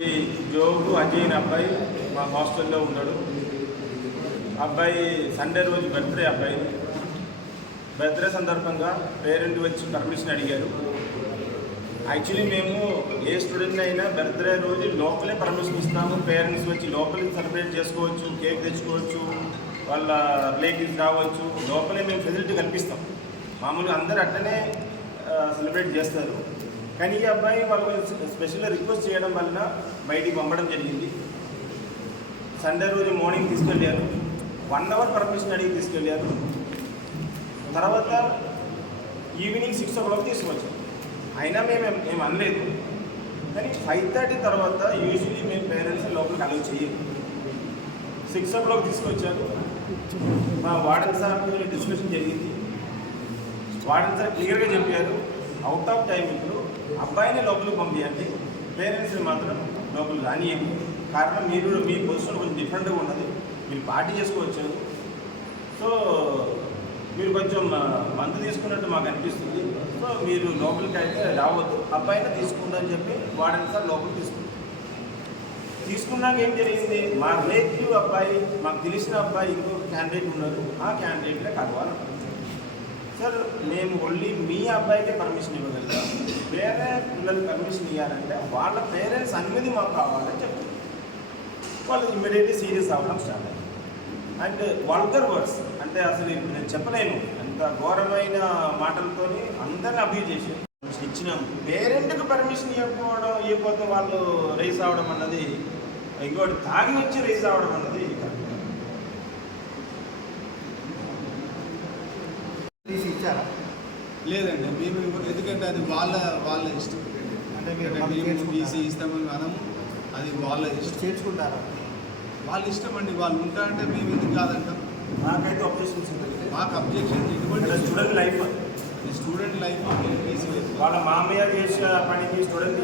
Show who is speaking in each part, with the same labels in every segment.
Speaker 1: ఈ జోగు అజయ్ అబ్బాయి మా హాస్టల్లో ఉన్నాడు. అబ్బాయి సండే రోజు బర్త్డే అబ్బాయి. బర్త్డే సందర్భంగా పేరెంట్ వచ్చి పర్మిషన్ అడిగారు. యాక్చువల్లీ మేము ఏ స్టూడెంట్ అయినా బర్త్డే రోజు లోపలే పర్మిషన్ ఇస్తాము. పేరెంట్స్ వచ్చి లోపలే సెలబ్రేట్ చేసుకోవచ్చు కేక్ తెచ్చుకోవచ్చు వాళ్ళ రిలేటివ్స్ రావచ్చు. లోపలే మేము ఫెసిలిటీ కల్పిస్తాం. మామూలుగా అందరూ అట్లనే సెలబ్రేట్ చేస్తారు. కానీ ఈ అబ్బాయి వాళ్ళు స్పెషల్గా రిక్వెస్ట్ చేయడం వలన బయటికి పంపడం జరిగింది. సండే రోజు మార్నింగ్ తీసుకెళ్ళారు. వన్ అవర్ పర్మిషన్ అడిగి తీసుకెళ్ళారు. తర్వాత ఈవినింగ్ సిక్స్ ఓ క్లాక్ తీసుకొచ్చాం. అయినా మేము ఏం- అనలేదు. కానీ ఫైవ్ థర్టీ తర్వాత యూజువలీ మేము పేరెంట్స్ లోపలికి అలౌ చేయము సిక్స్ ఓ క్లాక్ తీసుకొచ్చారు. మా వార్డెన్ సార్ డిస్కషన్ జరిగింది. వార్డెన్ సార్ క్లియర్గా చెప్పారు అవుట్ ఆఫ్ టైం ఇప్పుడు. అబ్బాయిని లోపలికి పంపించండి పేరెంట్స్ని మాత్రం లోపలికి రానియండి కారణం మీరు మీ పొజిషన్ కొంచెం డిఫరెంట్గా ఉన్నది. మీరు పార్టీ చేసుకోవచ్చు. సో మీరు కొంచెం మందు తీసుకున్నట్టు మాకు అనిపిస్తుంది. సో మీరు లోపలికి అయితే రావద్దు. అబ్బాయిని తీసుకుందని చెప్పి వాడిని సార్ లోపలికి తీసుకుంటాం తీసుకున్నాక ఏం జరిగింది? మా రిలేటివ్ అబ్బాయి మాకు తెలిసిన అబ్బాయి ఇంకొక క్యాండిడేట్ ఉన్నారు. ఆ క్యాండిడేట్లే కలవాలి. సార్ మేము ఓన్లీ మీ అబ్బాయికే పర్మిషన్ ఇవ్వగలుగుతాం. వేరే పిల్లలకి పర్మిషన్ ఇవ్వాలంటే వాళ్ళ పేరెంట్స్ అనుమతి మాకు కావాలని చెప్తారు వాళ్ళు ఇమ్మీడియట్లీ సీరియస్ అవ్వడం స్టార్ట్ అయింది. అండ్ వల్గర్ వర్డ్స్ అంటే అసలు ఇప్పుడు నేను చెప్పలేను. అంత ఘోరమైన మాటలతోని అందరిని అబ్యూజ్ చేసాం ఇచ్చినాం పేరెంట్కి పర్మిషన్ ఇవ్వకపోవడం ఇవ్వకపోతే వాళ్ళు రైస్ అవ్వడం అన్నది ఇంకోటి తాగి వచ్చి రైస్ అవ్వడం అన్నది
Speaker 2: ఇచ్చారా?
Speaker 3: లేదండి మేము ఎందుకంటే అది వాళ్ళ వాళ్ళ ఇష్టం.
Speaker 2: అంటే
Speaker 3: మేము? బీసీ ఇస్తామని మనము అది వాళ్ళ ఇష్టం.
Speaker 2: చేర్చుకుంటారా?
Speaker 3: వాళ్ళ ఇష్టం అండి వాళ్ళు ఉంటా అంటే మేము ఎందుకు కాదంటాం
Speaker 1: నాకైతే ఆబ్జెక్షన్స్ ఉంటుంది
Speaker 3: మాకు అబ్జెక్షన్ ఎటువంటి
Speaker 1: స్టూడెంట్ లైఫ్
Speaker 3: స్టూడెంట్ లైఫ్
Speaker 1: వాళ్ళ మామయ్య చేసిన పనికి స్టూడెంట్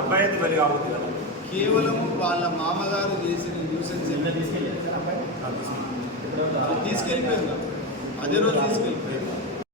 Speaker 1: అబ్బాయి అయితే బలి కావద్దు కదా.
Speaker 3: కేవలం వాళ్ళ మామగారు చేసిన న్యూసెన్స్ తీసుకెళ్ళిపోయారు అదే రోజు తీసుకెళ్ళిపోయారు.